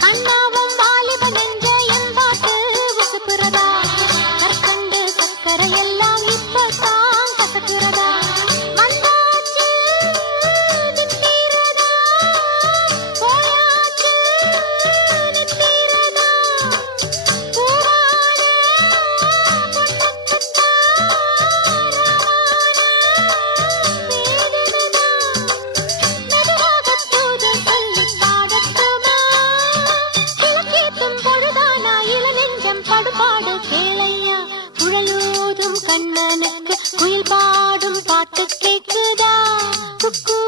அண்ணாவும் வாலிப நெஞ்ச என் பாட்டு உசுப்புறதா கற்கண்டு சக்கரை எல்லாம் இப்பதான் கசக்குறதா வந்தாச்சு நிக்கிறதா போயாச்சு நிக்கிறதா பூவான பொட்டக்கட்டா மெதுவாக தூது சொல்லி பாடட்டுமா கிழக்கேத்தும் பொழுதானா இள நெஞ்சம் படுபாடு கேளையா குழலூதும் கண்ணனுக்கு குயில் பாடும் பாட்டு கேக்குதா குக்கூ